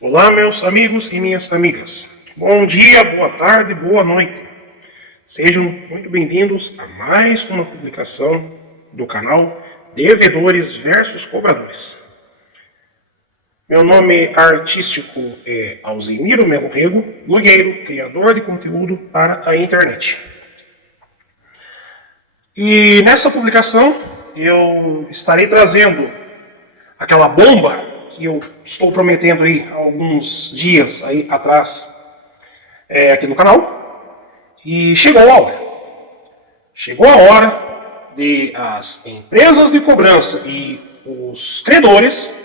Olá, meus amigos e minhas amigas. Bom dia, boa tarde, boa noite. Sejam muito bem-vindos a mais uma publicação do canal Devedores versus Cobradores. Meu nome artístico é Alzimiro Melo Rego, blogueiro, criador de conteúdo para a internet. E nessa publicação eu estarei trazendo aquela bomba que eu estou prometendo aí há alguns dias aí atrás aqui no canal. E chegou a hora. Chegou a hora de as empresas de cobrança e os credores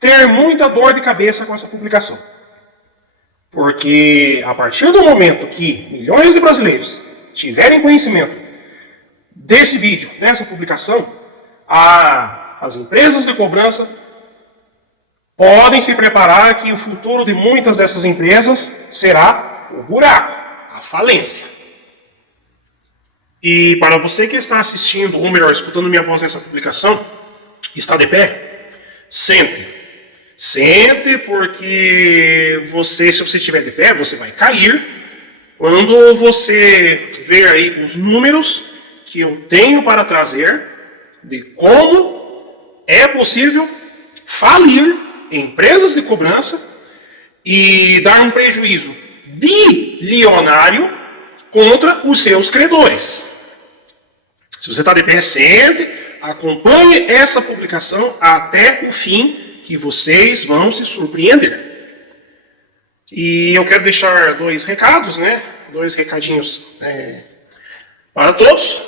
ter muita dor de cabeça com essa publicação. Porque a partir do momento que milhões de brasileiros tiverem conhecimento desse vídeo, dessa publicação, as empresas de cobrança podem se preparar que o futuro de muitas dessas empresas será o buraco, a falência. E para você que está assistindo, ou melhor, escutando minha voz nessa publicação, está de pé? Sente. Sente, porque se você estiver de pé, você vai cair quando você ver aí os números que eu tenho para trazer de como é possível falir empresas de cobrança e dar um prejuízo bilionário contra os seus credores. Se você está de pé, sente, acompanhe essa publicação até o fim, que vocês vão se surpreender. E eu quero deixar dois recados, dois recadinhos para todos.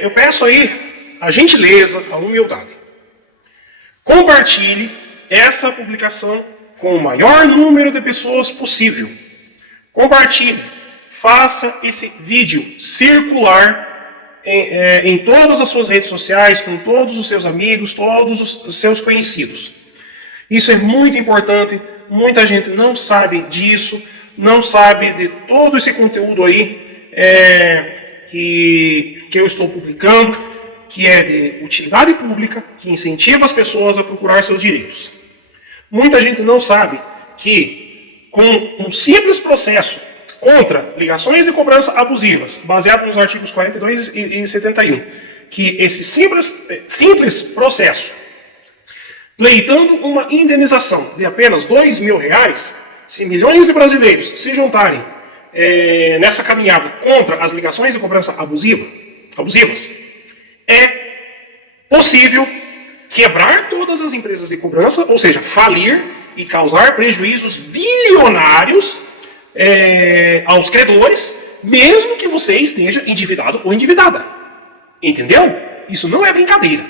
Eu peço aí a gentileza, a humildade. Compartilhe essa publicação com o maior número de pessoas possível. Compartilhe, faça esse vídeo circular em todas as suas redes sociais, com todos os seus amigos, todos os seus conhecidos. Isso é muito importante, muita gente não sabe disso, não sabe de todo esse conteúdo aí que eu estou publicando, que é de utilidade pública, que incentiva as pessoas a procurar seus direitos. Muita gente não sabe que, com um simples processo contra ligações de cobrança abusivas, baseado nos artigos 42 e 71, que esse simples processo, pleitando uma indenização de apenas R$2.000, se milhões de brasileiros se juntarem nessa caminhada contra as ligações de cobrança abusivas, é possível quebrar todas as empresas de cobrança, ou seja, falir e causar prejuízos bilionários aos credores, mesmo que você esteja endividado ou endividada. Entendeu? Isso não é brincadeira.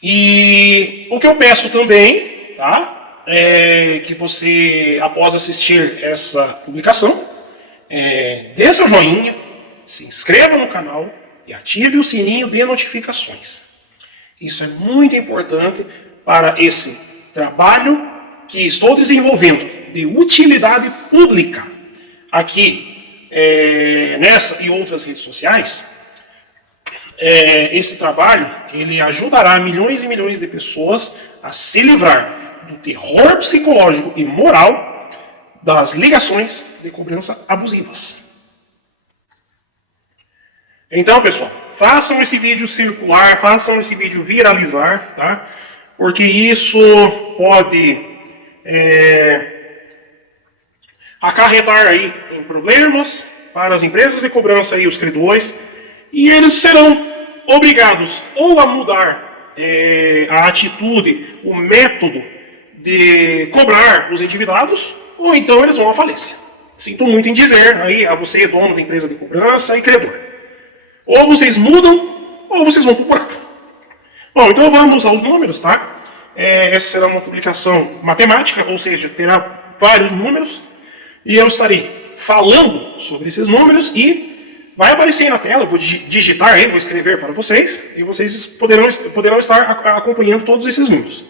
E o que eu peço também, tá? É que você, após assistir essa publicação, dê seu joinha, se inscreva no canal e ative o sininho de notificações. Isso é muito importante para esse trabalho que estou desenvolvendo de utilidade pública aqui nessa e outras redes sociais. Esse trabalho ele ajudará milhões e milhões de pessoas a se livrar do terror psicológico e moral das ligações de cobrança abusivas. Então, pessoal, façam esse vídeo circular, façam esse vídeo viralizar, tá? Porque isso pode acarretar aí em problemas para as empresas de cobrança e os credores, e eles serão obrigados ou a mudar a atitude, o método de cobrar os endividados, ou então eles vão à falência. Sinto muito em dizer aí a você, dono da empresa de cobrança e credor. Ou vocês mudam, ou vocês vão pro buraco. Bom, então vamos aos números, tá? Essa será uma publicação matemática, ou seja, terá vários números, e eu estarei falando sobre esses números e vai aparecer aí na tela, eu vou digitar aí, vou escrever para vocês, e vocês poderão estar acompanhando todos esses números.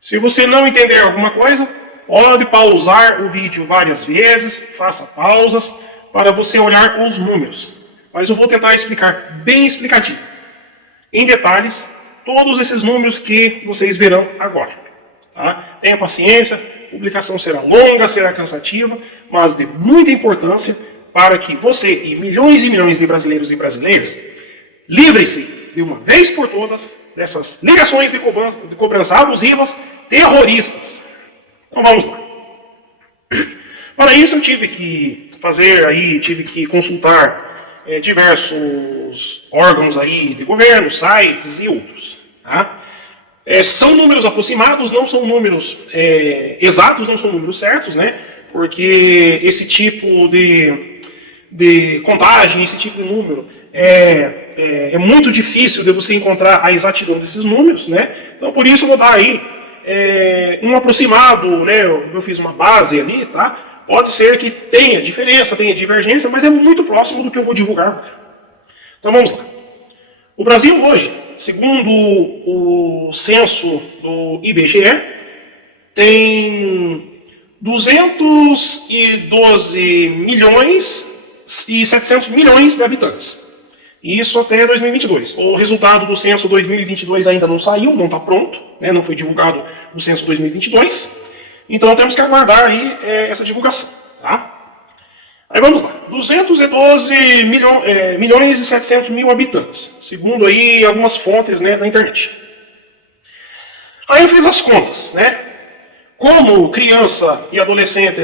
Se você não entender alguma coisa, pode pausar o vídeo várias vezes, faça pausas para você olhar os números. Mas eu vou tentar explicar bem explicativo, em detalhes, todos esses números que vocês verão agora. Tá? Tenha paciência, a publicação será longa, será cansativa, mas de muita importância para que você e milhões de brasileiros e brasileiras livrem-se de uma vez por todas dessas ligações de cobrança abusivas terroristas. Então vamos lá. Para isso eu tive que consultar diversos órgãos aí de governo, sites e outros. Tá? São números aproximados, não são números exatos, não são números certos, né? Porque esse tipo de contagem, esse tipo de número é muito difícil de você encontrar a exatidão desses números, né? Então por isso eu vou dar aí um aproximado, né? Eu fiz uma base ali, tá? Pode ser que tenha diferença, tenha divergência, mas é muito próximo do que eu vou divulgar. Então vamos lá. O Brasil hoje, segundo o censo do IBGE, tem 212 milhões e 700 milhões de habitantes. Isso até 2022. O resultado do censo 2022 ainda não saiu, não está pronto, né? Não foi divulgado o censo 2022. Então temos que aguardar aí essa divulgação. Tá? Aí vamos lá. 212 milhões e 700 mil habitantes, segundo aí algumas fontes, né, da internet. Aí eu fiz as contas, né? Como criança e adolescente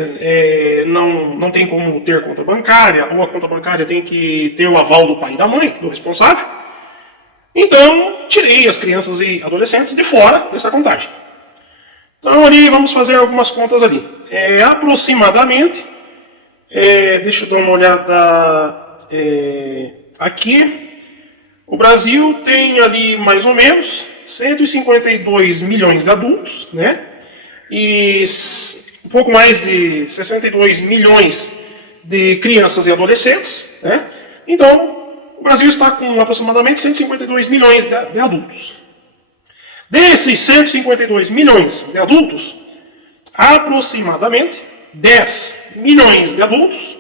não tem como ter conta bancária, ou a conta bancária tem que ter o aval do pai e da mãe, do responsável, então tirei as crianças e adolescentes de fora dessa contagem. Então ali vamos fazer algumas contas ali. Aproximadamente, deixa eu dar uma olhada aqui, o Brasil tem ali mais ou menos 152 milhões de adultos, né? E um pouco mais de 62 milhões de crianças e adolescentes, né? Então, o Brasil está com aproximadamente 152 milhões de adultos. Desses 152 milhões de adultos, aproximadamente 10 milhões de adultos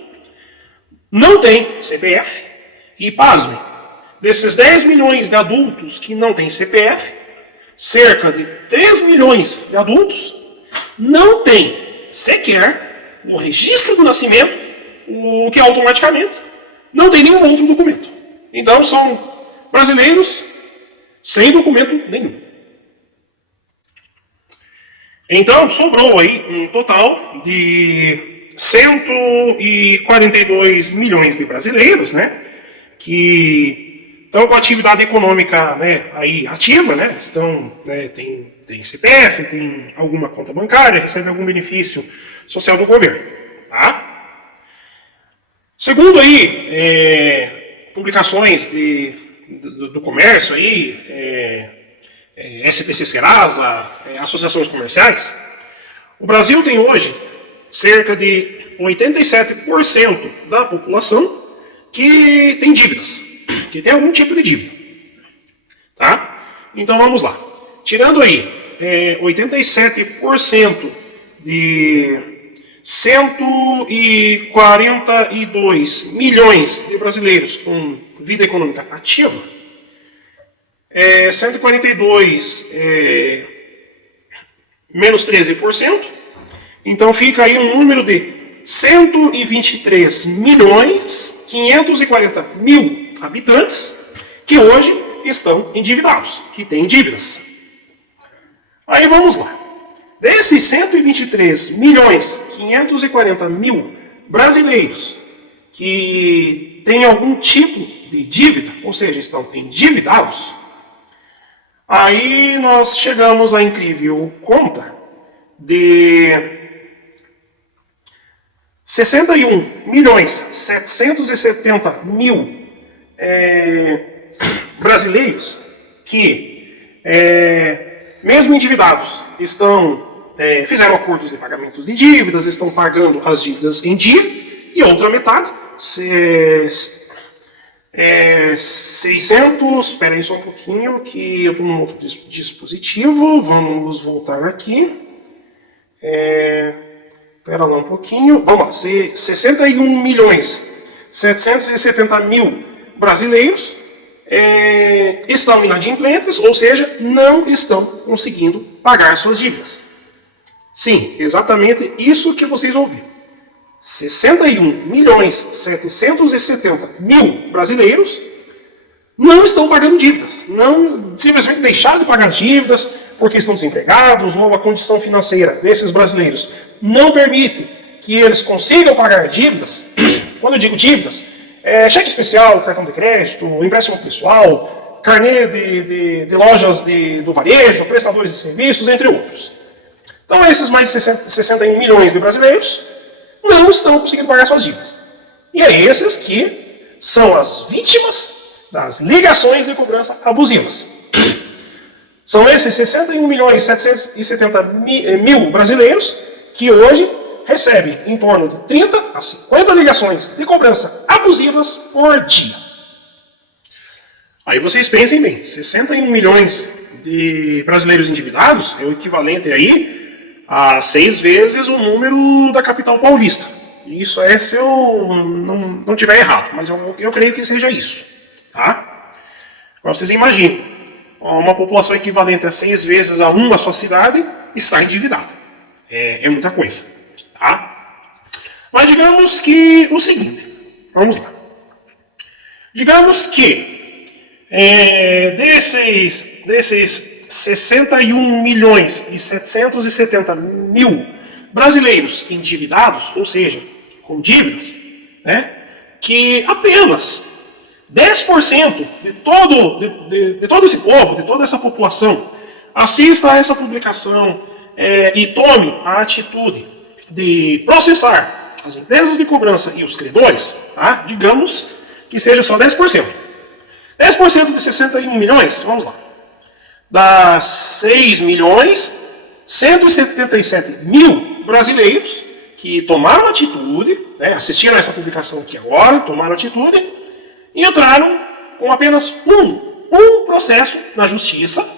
não têm CPF. E pasmem, desses 10 milhões de adultos que não têm CPF, cerca de 3 milhões de adultos não têm sequer o registro do nascimento, o que automaticamente não tem nenhum outro documento. Então são brasileiros sem documento nenhum. Então sobrou aí um total de 142 milhões de brasileiros, né, que estão com atividade econômica, né, aí ativa, né, tem CPF, tem alguma conta bancária, recebe algum benefício social do governo. Tá? Segundo aí publicações do comércio aí, SPC Serasa, associações comerciais, o Brasil tem hoje cerca de 87% da população que tem dívidas, que tem algum tipo de dívida. Tá? Então vamos lá. Tirando aí 87% de 142 milhões de brasileiros com vida econômica ativa, 142 menos 13%, então fica aí um número de 123 milhões 540 mil habitantes que hoje estão endividados, que têm dívidas. Aí vamos lá. Desses 123 milhões 540 mil brasileiros que têm algum tipo de dívida, ou seja, estão endividados, aí nós chegamos à incrível conta de 61 milhões 770 mil brasileiros que, mesmo endividados, fizeram acordos de pagamentos de dívidas, estão pagando as dívidas em dia, e outra metade, 600, espera aí só um pouquinho, que eu estou num outro dispositivo, vamos voltar aqui, espera lá um pouquinho, vamos lá, 61 milhões 770 mil brasileiros estão inadimplentes, ou seja, não estão conseguindo pagar suas dívidas. Sim, exatamente isso que vocês ouviram. 61.770.000 brasileiros não estão pagando dívidas. Não simplesmente deixaram de pagar as dívidas porque estão desempregados ou a condição financeira desses brasileiros não permite que eles consigam pagar dívidas. Quando eu digo dívidas, cheque especial, cartão de crédito, empréstimo pessoal, carnê de lojas do varejo, prestadores de serviços, entre outros. Então esses mais de 61 milhões de brasileiros não estão conseguindo pagar suas dívidas. E é esses que são as vítimas das ligações de cobrança abusivas. São esses 61.770.000 brasileiros que hoje recebem em torno de 30 a 50 ligações de cobrança abusivas por dia. Aí vocês pensem bem, 61 milhões de brasileiros endividados é o equivalente aí a 6 vezes o número da capital paulista. Isso é se eu não tiver errado, mas eu creio que seja isso. Tá? Agora vocês imaginem, uma população equivalente a 6 vezes a uma só cidade está endividada. É muita coisa. Tá? Mas digamos que o seguinte, vamos lá. Digamos que desses 61.770.000 brasileiros endividados, ou seja, com dívidas, né, que apenas 10% de todo esse povo, de toda essa população, assista a essa publicação e tome a atitude de processar as empresas de cobrança e os credores, tá? Digamos que seja só 10%. 10% de 61 milhões, vamos lá, dá 6.177.000 brasileiros que tomaram atitude, né, assistiram a essa publicação aqui agora, tomaram atitude, e entraram com apenas um processo na justiça,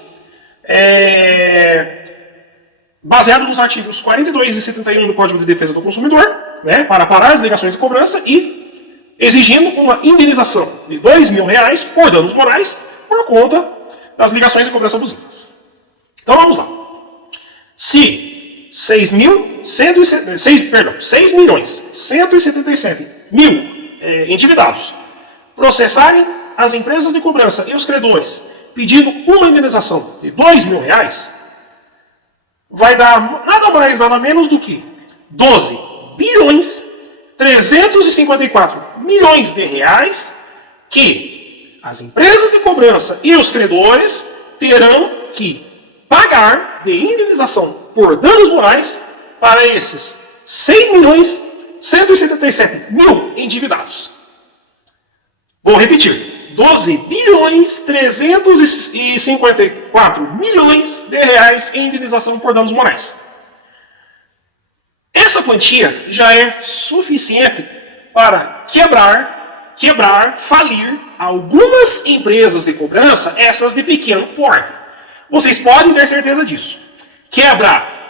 baseado nos artigos 42 e 71 do Código de Defesa do Consumidor, né, para parar as ligações de cobrança e exigindo uma indenização de R$2.000 por danos morais por conta das ligações de cobrança abusivas. Então vamos lá. Se 6.177.000 endividados processarem as empresas de cobrança e os credores pedindo uma indenização de R$2.000, vai dar nada mais, nada menos do que 12.354 milhões de reais que as empresas de cobrança e os credores terão que pagar de indenização por danos morais para esses 6.177.000 endividados. Vou repetir, 12.354 milhões de reais em indenização por danos morais. Essa quantia já é suficiente para falir algumas empresas de cobrança, essas de pequeno porte. Vocês podem ter certeza disso. Quebrar.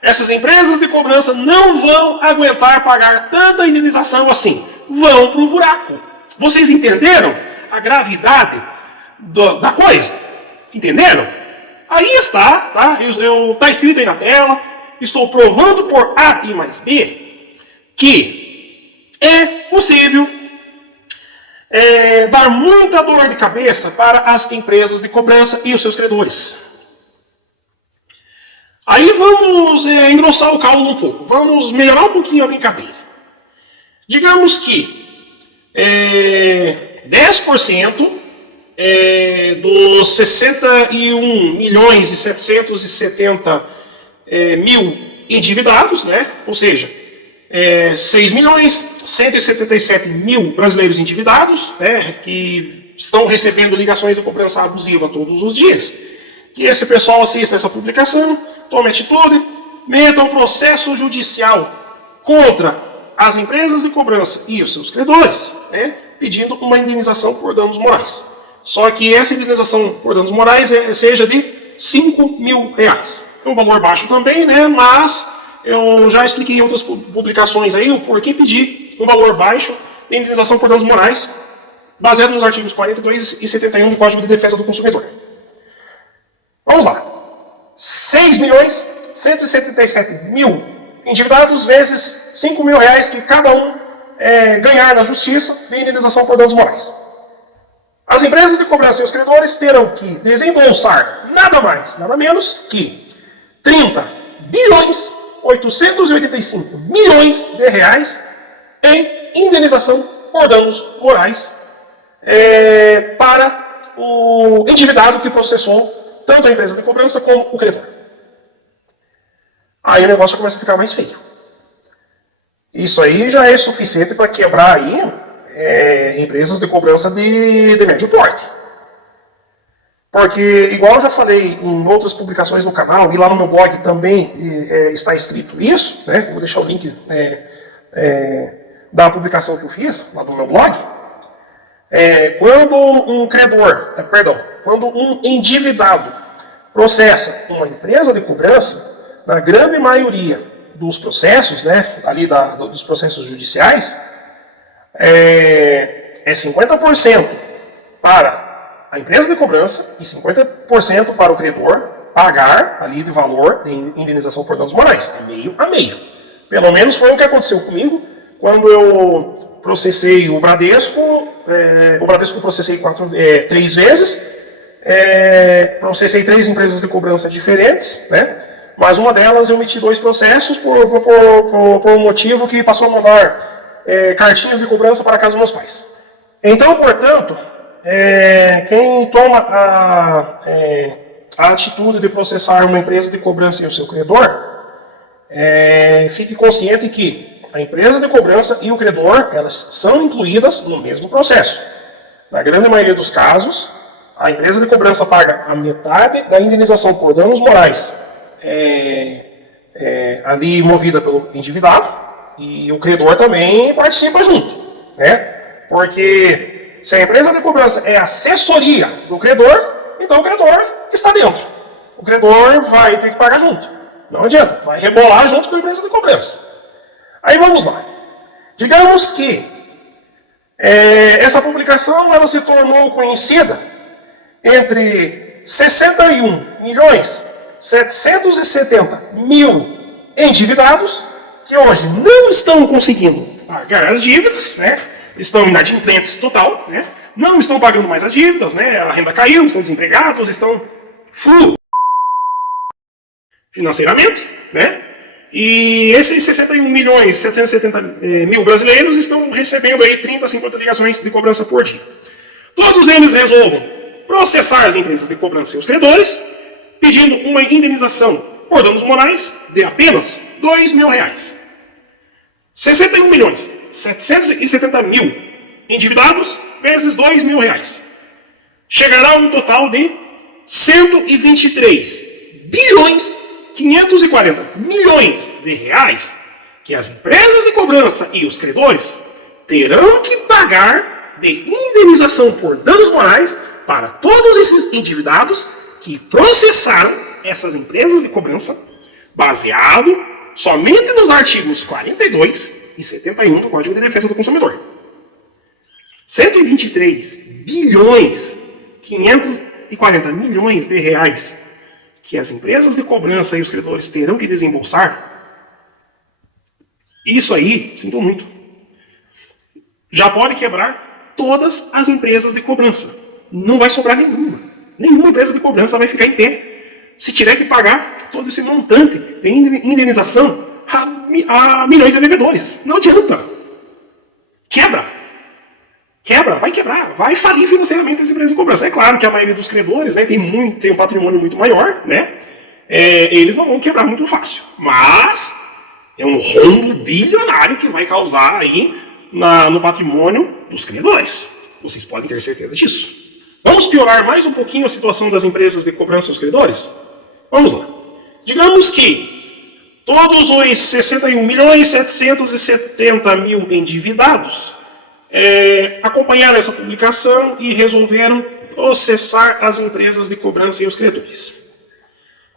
Essas empresas de cobrança não vão aguentar pagar tanta indenização assim. Vão para o buraco. Vocês entenderam a gravidade da coisa? Entenderam? Aí está, tá? Está escrito aí na tela. Estou provando por A e mais B que é possível dar muita dor de cabeça para as empresas de cobrança e os seus credores. Aí vamos engrossar o caldo um pouco. Vamos melhorar um pouquinho a brincadeira. Digamos que 10% dos 61.770.000 endividados, né? Ou seja, 6.177.000 brasileiros endividados, né? Que estão recebendo ligações de cobrança abusiva todos os dias. Que esse pessoal assista essa publicação, tome atitude, meta um processo judicial contra as empresas de cobrança e os seus credores, né, pedindo uma indenização por danos morais. Só que essa indenização por danos morais seja de R$5.000. É um valor baixo também, né, mas eu já expliquei em outras publicações aí o porquê pedir um valor baixo de indenização por danos morais baseado nos artigos 42 e 71 do Código de Defesa do Consumidor. Vamos lá. 6.177.000 endividados vezes R$ 5.000 que cada um ganhar na justiça de indenização por danos morais. As empresas de cobrança e os credores terão que desembolsar nada mais, nada menos que 30.885 milhões de reais em indenização por danos morais para o endividado que processou tanto a empresa de cobrança como o credor. Aí o negócio começa a ficar mais feio. Isso aí já é suficiente para quebrar aí empresas de cobrança de médio porte. Porque, igual eu já falei em outras publicações no canal, e lá no meu blog também está escrito isso, né? Vou deixar o link da publicação que eu fiz, lá no meu blog. Quando um credor, quando um endividado processa uma empresa de cobrança, na grande maioria dos processos, né, ali dos processos judiciais, é 50% para a empresa de cobrança e 50% para o credor pagar ali de valor de indenização por danos morais. É meio a meio. Pelo menos foi o que aconteceu comigo quando eu processei o Bradesco. O Bradesco eu processei 3 vezes. Processei 3 empresas de cobrança diferentes, né? Mas uma delas eu meti 2 processos por um motivo que passou a mandar cartinhas de cobrança para a casa dos meus pais. Então, portanto, quem toma a atitude de processar uma empresa de cobrança e o seu credor, fique consciente que a empresa de cobrança e o credor, elas são incluídas no mesmo processo. Na grande maioria dos casos, a empresa de cobrança paga a metade da indenização por danos morais ali movida pelo endividado, e o credor também participa junto, né? Porque se a empresa de cobrança é assessoria do credor, então o credor está dentro. O credor vai ter que pagar junto. Não adianta, vai rebolar junto com a empresa de cobrança. Aí vamos lá. Digamos que essa publicação ela se tornou conhecida entre 61.770.000 endividados que hoje não estão conseguindo pagar as dívidas, né? Estão inadimplentes total, né? Não estão pagando mais as dívidas, né? A renda caiu, estão desempregados, estão financeiramente, né? E esses 61.770.000 brasileiros estão recebendo aí 30 a 50 ligações de cobrança por dia. Todos eles resolvem processar as empresas de cobrança e os credores, pedindo uma indenização por danos morais de apenas R$2.000. 61.770.000 endividados vezes R$2.000. Chegará a um total de 123.540.000.000 de reais que as empresas de cobrança e os credores terão que pagar de indenização por danos morais para todos esses endividados que processaram essas empresas de cobrança baseado somente nos artigos 42 e 71 do Código de Defesa do Consumidor. 123.540.000.000 de reais que as empresas de cobrança e os credores terão que desembolsar, isso aí, sinto muito, já pode quebrar todas as empresas de cobrança. Não vai sobrar nenhuma. Nenhuma empresa de cobrança vai ficar em pé se tiver que pagar todo esse montante de indenização a milhões de devedores. Não adianta. Quebra, vai quebrar, vai falir financeiramente as empresas de cobrança. É claro que a maioria dos credores, né, tem um patrimônio muito maior, né? Eles não vão quebrar muito fácil. Mas é um rombo bilionário que vai causar aí no patrimônio dos credores. Vocês podem ter certeza disso. Vamos piorar mais um pouquinho a situação das empresas de cobrança e os credores? Vamos lá. Digamos que todos os 61.770.000 endividados acompanharam essa publicação e resolveram processar as empresas de cobrança e os credores.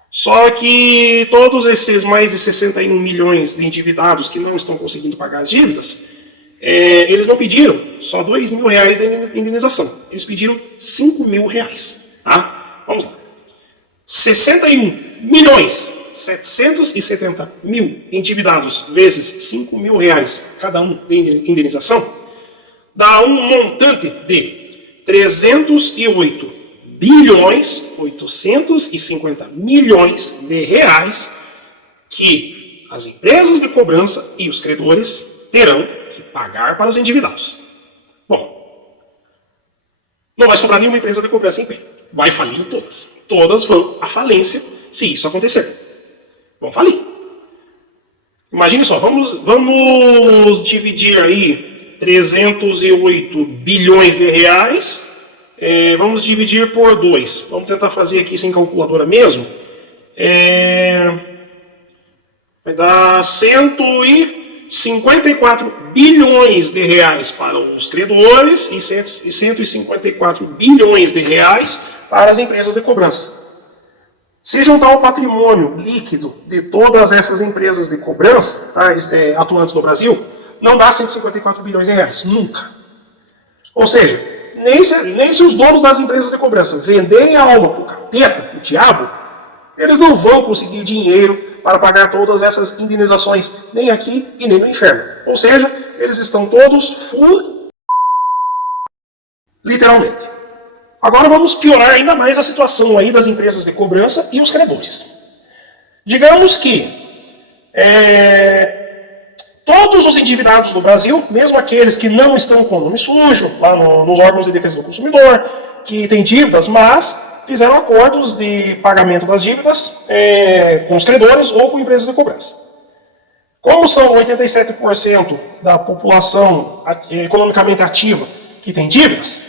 Só que todos esses mais de 61 milhões de endividados que não estão conseguindo pagar as dívidas, eles não pediram só R$ 2.000 de indenização. Eles pediram R$ 5.000. Tá? Vamos lá. 61.770.000 endividados vezes R$ 5.000 cada um de indenização dá um montante de 308.850 de reais que as empresas de cobrança e os credores terão que pagar para os endividados. Bom, não vai sobrar nenhuma empresa de cobrança em pé. Vai falir todas. Todas vão à falência se isso acontecer. Vão falir. Imagine só, vamos dividir aí 308 bilhões de reais, vamos dividir por 2. Vamos tentar fazer aqui sem calculadora mesmo. Vai dar 154 bilhões de reais para os credores e 154 bilhões de reais para as empresas de cobrança. Se juntar o patrimônio líquido de todas essas empresas de cobrança, atuantes no Brasil, não dá 154 bilhões de reais, nunca. Ou seja, nem se os donos das empresas de cobrança venderem a alma para o capeta, o diabo, eles não vão conseguir dinheiro para pagar todas essas indenizações, nem aqui e nem no inferno. Ou seja, eles estão todos full, literalmente. Agora vamos piorar ainda mais a situação aí das empresas de cobrança e os credores. Digamos que todos os endividados do Brasil, mesmo aqueles que não estão com nome sujo, lá nos órgãos de defesa do consumidor, que têm dívidas, mas fizeram acordos de pagamento das dívidas com os credores ou com empresas de cobrança. Como são 87% da população economicamente ativa que tem dívidas,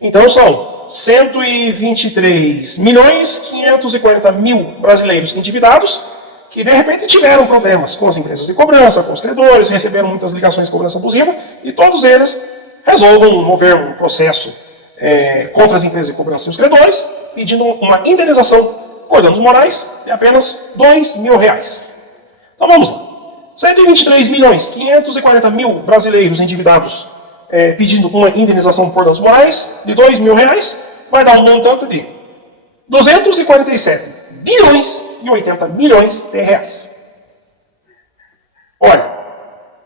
então são 123.540.000 brasileiros endividados que de repente tiveram problemas com as empresas de cobrança, com os credores, receberam muitas ligações de cobrança abusiva e todos eles resolvam mover um processo contra as empresas de cobrança e os credores, pedindo uma indenização por danos morais de apenas R$ 2.000. Então vamos lá. 123.540.000 brasileiros endividados pedindo uma indenização por danos morais de R$ 2.000, vai dar um montante de 247 bilhões e 80 milhões de reais. Olha,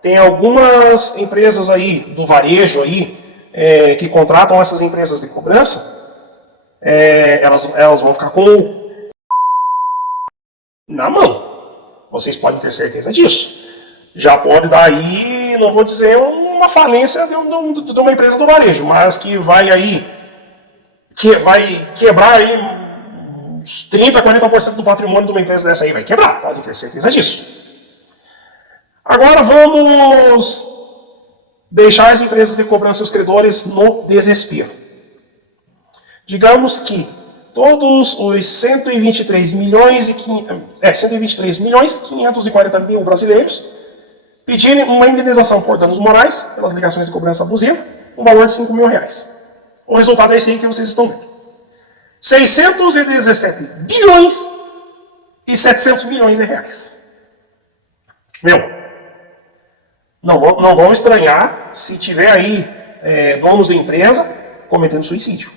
tem algumas empresas aí do varejo aí que contratam essas empresas de cobrança, elas vão ficar com na mão. Vocês podem ter certeza disso. Já pode dar aí, não vou dizer uma falência de uma empresa do varejo, mas que vai quebrar aí uns 30, 40% do patrimônio de uma empresa dessa aí, vai quebrar, podem ter certeza disso. Agora vamos deixar as empresas de cobrança e os credores no desespero. Digamos que todos os 123.540.000 brasileiros pedirem uma indenização por danos morais pelas ligações de cobrança abusiva, um valor de R$ 5.000. O resultado é esse aí que vocês estão vendo. 617 bilhões e 700 milhões de reais. Não vão estranhar se tiver aí donos da empresa cometendo suicídio.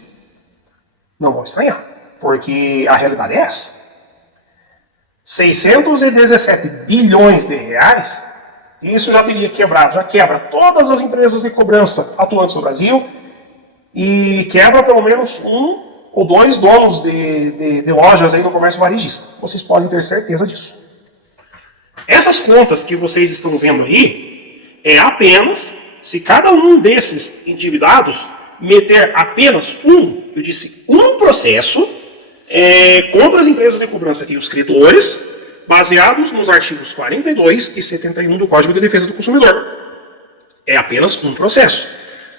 Não vão estranhar, porque a realidade é essa. 617 bilhões de reais, isso já teria quebrado, já quebra todas as empresas de cobrança atuantes no Brasil e quebra pelo menos um ou dois donos de lojas aí no comércio varejista. Vocês podem ter certeza disso. Essas contas que vocês estão vendo aí é apenas se cada um desses endividados meter apenas um processo contra as empresas de cobrança e os credores, baseados nos artigos 42 e 71 do Código de Defesa do Consumidor. É apenas um processo.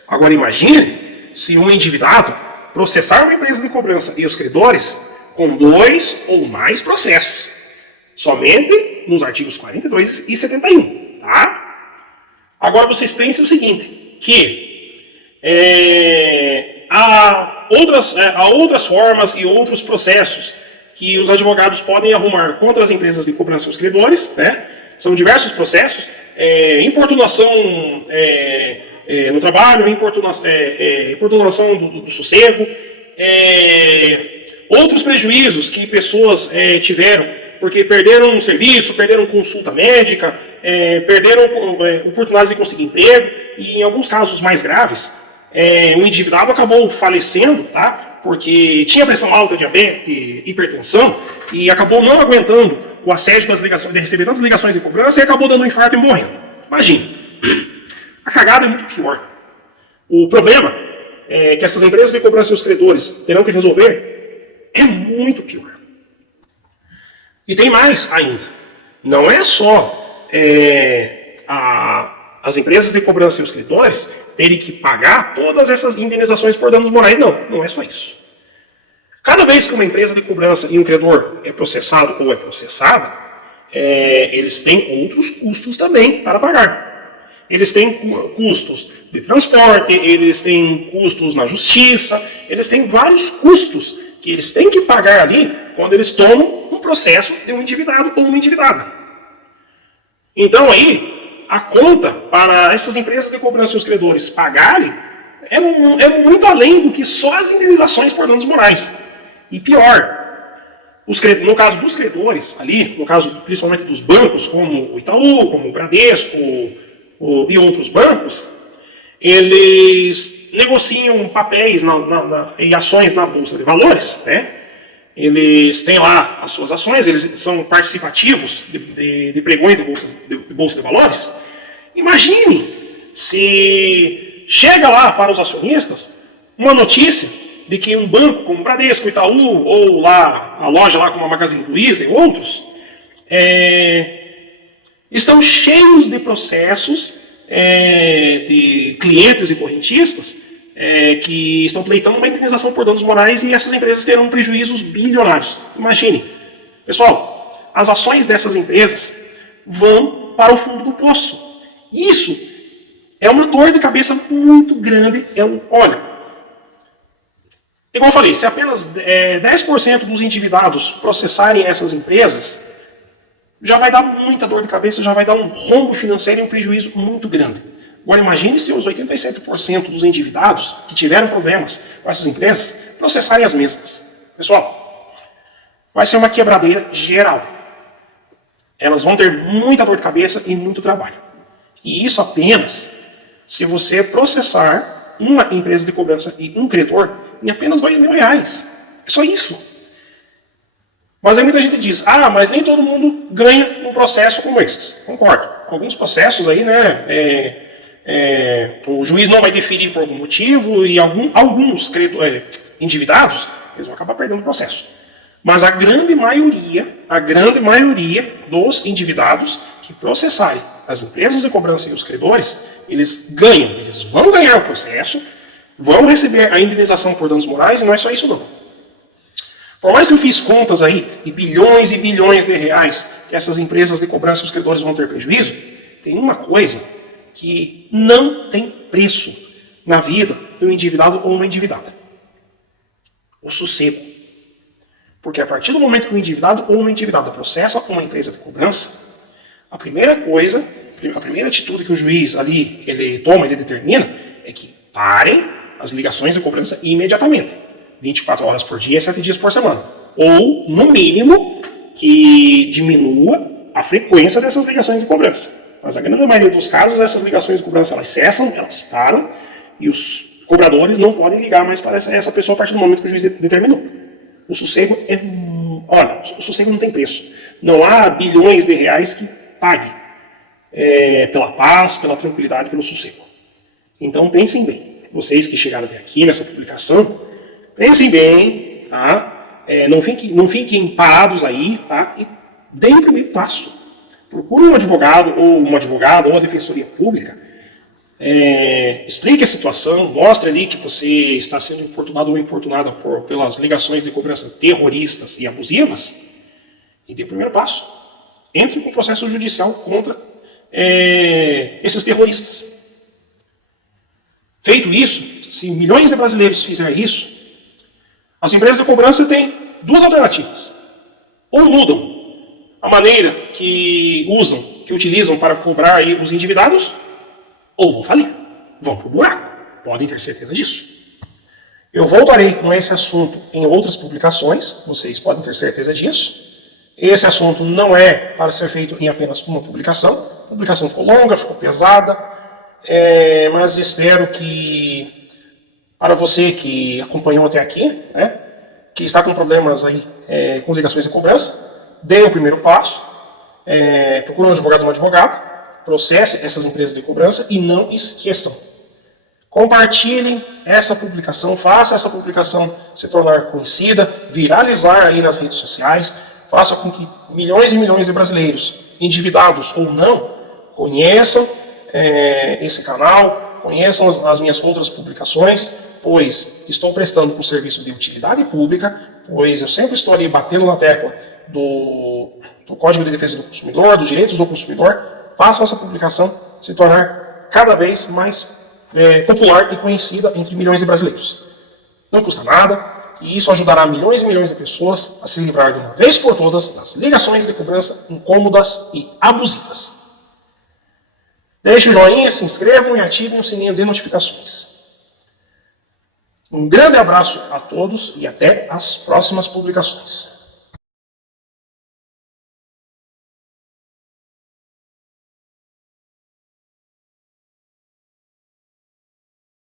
Agora imagine se um endividado processar uma empresa de cobrança e os credores com 2 ou mais processos, somente nos artigos 42 e 71. Tá? Agora vocês pensem o seguinte, que há outras formas e outros processos que os advogados podem arrumar contra as empresas de cobrança e os credores, né? São diversos processos, Importunação no trabalho, importunação do sossego, outros prejuízos que pessoas tiveram, porque perderam um serviço, perderam consulta médica, perderam oportunidades de conseguir emprego, e em alguns casos mais graves, o endividado acabou falecendo, tá? Porque tinha pressão alta, diabetes, hipertensão, e acabou não aguentando o assédio das ligações, de receber tantas ligações de cobrança, e acabou dando um infarto e morrendo. Imagine, a cagada é muito pior. O problema que essas empresas de cobrança e os credores terão que resolver é muito pior. E tem mais ainda. Não é só as empresas de cobrança e os credores terem que pagar todas essas indenizações por danos morais, não. Não é só isso. Cada vez que uma empresa de cobrança e um credor é processado ou é processada, eles têm outros custos também para pagar. Eles têm custos de transporte, eles têm custos na justiça, eles têm vários custos que eles têm que pagar ali quando eles tomam um processo de um endividado ou uma endividada. Então aí, a conta para essas empresas de cobrança e os credores pagarem é muito além do que só as indenizações por danos morais. E pior, no caso dos credores, ali, no caso principalmente dos bancos, como o Itaú, como o Bradesco e outros bancos, eles negociam papéis e ações na Bolsa de Valores, né? Eles têm lá as suas ações, eles são participativos de pregões de Bolsa de Valores. Imagine se chega lá para os acionistas uma notícia de que um banco como o Bradesco, Itaú, ou lá a loja lá como a Magazine Luiza e outros, estão cheios de processos de clientes e correntistas que estão pleitando uma indenização por danos morais, e essas empresas terão prejuízos bilionários. Imagine, pessoal, as ações dessas empresas vão para o fundo do poço. Isso é uma dor de cabeça muito grande. Olha, igual eu falei, se apenas 10% dos endividados processarem essas empresas, já vai dar muita dor de cabeça, já vai dar um rombo financeiro e um prejuízo muito grande. Agora imagine se os 87% dos endividados que tiveram problemas com essas empresas processarem as mesmas. Pessoal, vai ser uma quebradeira geral. Elas vão ter muita dor de cabeça e muito trabalho. E isso apenas se você processar uma empresa de cobrança e um credor em apenas R$2.000. É só isso. Mas aí muita gente diz, mas nem todo mundo ganha num processo como esses. Concordo. Alguns processos aí, né, o juiz não vai deferir por algum motivo, e alguns endividados, eles vão acabar perdendo o processo. Mas a grande maioria dos endividados que processarem as empresas de cobrança e os credores, eles ganham, eles vão ganhar o processo, vão receber a indenização por danos morais, e não é só isso não. Por mais que eu fiz contas aí de bilhões e bilhões de reais que essas empresas de cobrança e os credores vão ter prejuízo, tem uma coisa que não tem preço na vida do endividado ou uma endividada: o sossego. Porque a partir do momento que o endividado ou uma endividada processa uma empresa de cobrança, a primeira atitude que o juiz ali ele determina, é que parem as ligações de cobrança imediatamente. 24 horas por dia, 7 dias por semana. Ou, no mínimo, que diminua a frequência dessas ligações de cobrança. Mas a grande maioria dos casos, essas ligações de cobrança, elas cessam, elas param, e os cobradores não podem ligar mais para essa pessoa a partir do momento que o juiz determinou. O sossego o sossego não tem preço. Não há bilhões de reais que pague pela paz, pela tranquilidade, pelo sossego. Então pensem bem. Vocês que chegaram até aqui nessa publicação, pensem bem, tá? Não fiquem parados aí, tá? E deem o primeiro passo. Procure um advogado ou a defensoria pública. Explique a situação, mostre ali que você está sendo importunado ou importunada pelas ligações de cobrança terroristas e abusivas, e dê o primeiro passo. Entre com processo judicial contra esses terroristas. Feito isso, se milhões de brasileiros fizerem isso, as empresas de cobrança têm duas alternativas. Ou mudam a maneira que usam que utilizam para cobrar aí os endividados, ou vão falir, vão pro buraco. Podem ter certeza disso. Eu voltarei com esse assunto em outras publicações, vocês podem ter certeza disso. Esse assunto não é para ser feito em apenas uma publicação. A publicação ficou longa, ficou pesada, mas espero que, para você que acompanhou até aqui, né, que está com problemas aí com ligações de cobrança, dê o primeiro passo, procure um advogado ou uma advogada, processe essas empresas de cobrança e não esqueçam. Compartilhem essa publicação, faça essa publicação se tornar conhecida, viralizar aí nas redes sociais, faça com que milhões e milhões de brasileiros, endividados ou não, conheçam esse canal, conheçam as minhas outras publicações, pois estou prestando um serviço de utilidade pública, pois eu sempre estou ali batendo na tecla do Código de Defesa do Consumidor, dos direitos do consumidor. Façam essa publicação se tornar cada vez mais popular e conhecida entre milhões de brasileiros. Não custa nada, e isso ajudará milhões e milhões de pessoas a se livrar de uma vez por todas das ligações de cobrança incômodas e abusivas. Deixe o joinha, se inscrevam e ativem o sininho de notificações. Um grande abraço a todos e até as próximas publicações.